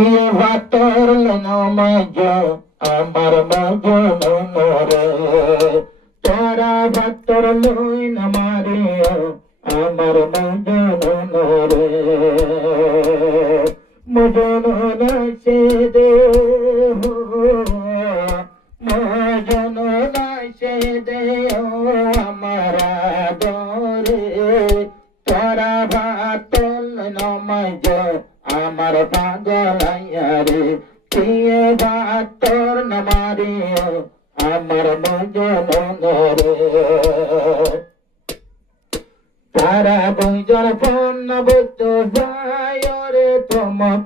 ভাতর নমাজ আমার মজনু রে তোরা ভাতর লই নামারে আমার মজনু রে মজনু নাচে দে মজনু নাচে দে আমার দরে তোরা ভাতর নমাজ আমার পাগলাইয়া রে প্রিয় ভাতর নামারে আমার মজনু রে তারা দুইজন পণ্যবত যায় রে তোমার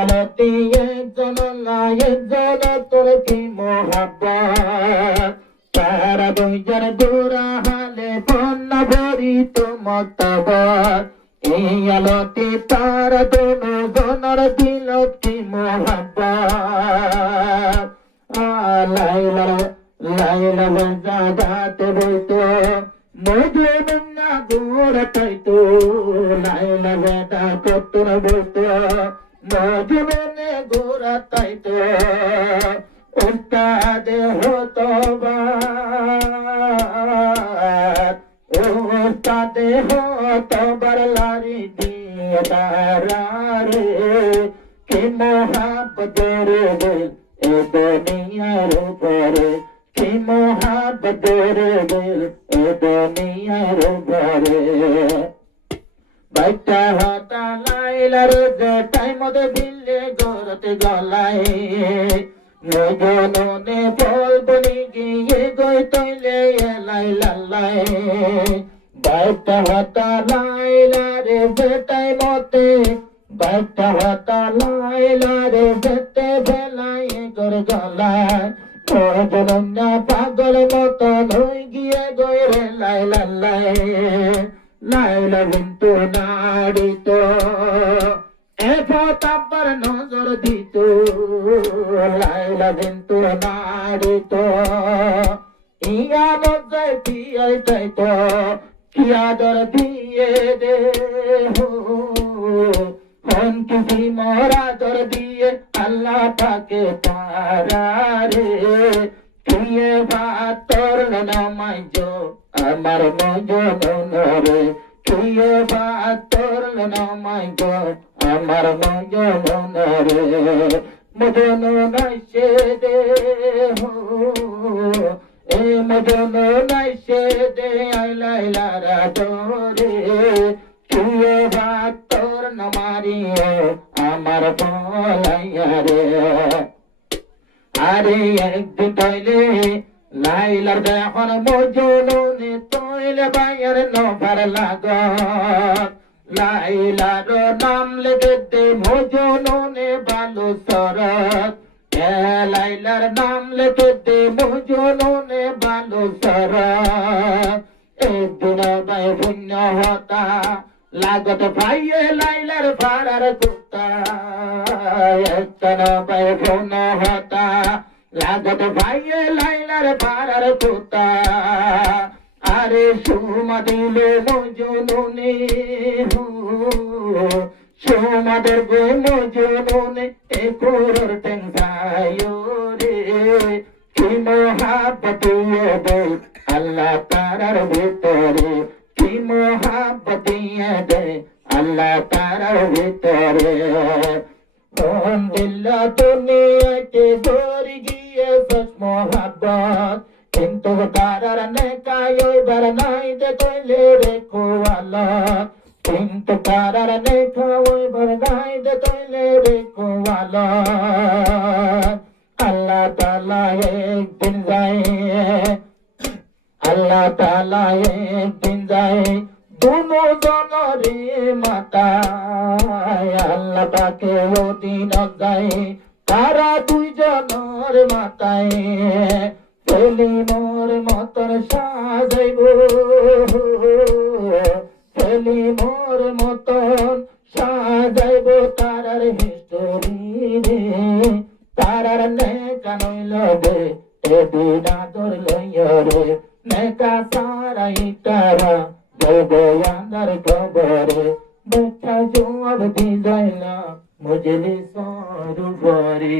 আলতি একজন একজন তোর কি মোহাব্বত তারা দুইজন দূরা হালে পণ্য ভরি তোমার আলতি তার দোনো জনের দিল কি মোহাব্বত লাইলা লাইলা জাগাতে বলতো মজনু না গোরাটাইতো লাইলা বেটা কতর বলতো মজনু নে গোরাটাইতো উস্তাদ হতো উস্তাদ হতো লারি দিয়ে তারে কি মোহাব্বত রে এ দুনিয়ার উপরে কি মোহাব্বত রে এ দুনিয়ার উপরে বাইটা হতা লাইলার যে টাইম দে দিলে গরতে গলায় মজননে বল বলি গিয়ে গই তইলে লাইলাই বাইটা হতা লাইলার যে টাইম মতে বাইটা হতা লাইলার যেতে বেলায় গর গলায় মজননা পাগল মতো লই গিয়ে গই রে লাইলাই লাইলা বিন্তু নাড়িত এ ফতাব্বার নজর দিত লাইলা বিন্তু নাড়িত ইয়া নজর দিয়ে যাইত কি আদর দিয়ে দে হন কিসি মোরা দর দিয়ে আল্লাহ পাকে পারা রে প্রিয় ভাতর নামাজ আমার মজনু রে প্রিয় ভাতর নামাজ আমার মজনু রে মজনু নাইছে দে এ মজনু নাইছে দে লাইলা রাতরে প্রিয় ভাতর নামারি আমার বলাইয়া রে আরে একদিন তৈলে লাইলার যখন মজনু নে তৈলে বাইয়ের নভার লাগ লাইলার নাম লেগে দে মজনু নে বালু সরত লাইলার নাম লেগে দে মজনু নে বালু সরত একদিন বাই পুণ্য হতা লাগত ভাইয়ে লাইলার ভাড়ার কুতা একদিন বাই পুণ্য হতা লাগত ভাইয়ে লাইলার ভাড়ার কুতা আরে সুমা দিলে মজনু নে সুমাদের গো মজনু নে এ কোরর টেংসায়ো রে কি মোহাব্বত দে আল্লাহ তারার ভিতরে কি মোহাব্বত দে আল্লাহ তারার ভিতরে কোন দিল দুনিয়াতে গড়ি গিয়ে সস মোহাব্বত কিন্তু তারার নেকায় ওইবার নাই দে তৈলে রেখো আল্লাহ কিন্তু তারার নেকা ওইবার নাই দে তৈলে রেখো আল্লাহ আল্লাহ তাআলা একদিন যায় আল্লাহ তাআলা একদিন যায় দুনো জনরে মাতায় আল্লাহ তাকে ওদিন যায় তারা দুইজনের মাতায় ফেলি মোর মতর সাজাইব ফেলি মোর মতন সাজাইব তারার হিস্টোরি রে তারার নেকা নইল রে এদিন আদর লইয় রে নেকা সারাই তারা দেবে আন্দার খবরে बैठा जो अब भी जाए ना मुझे सौर बरे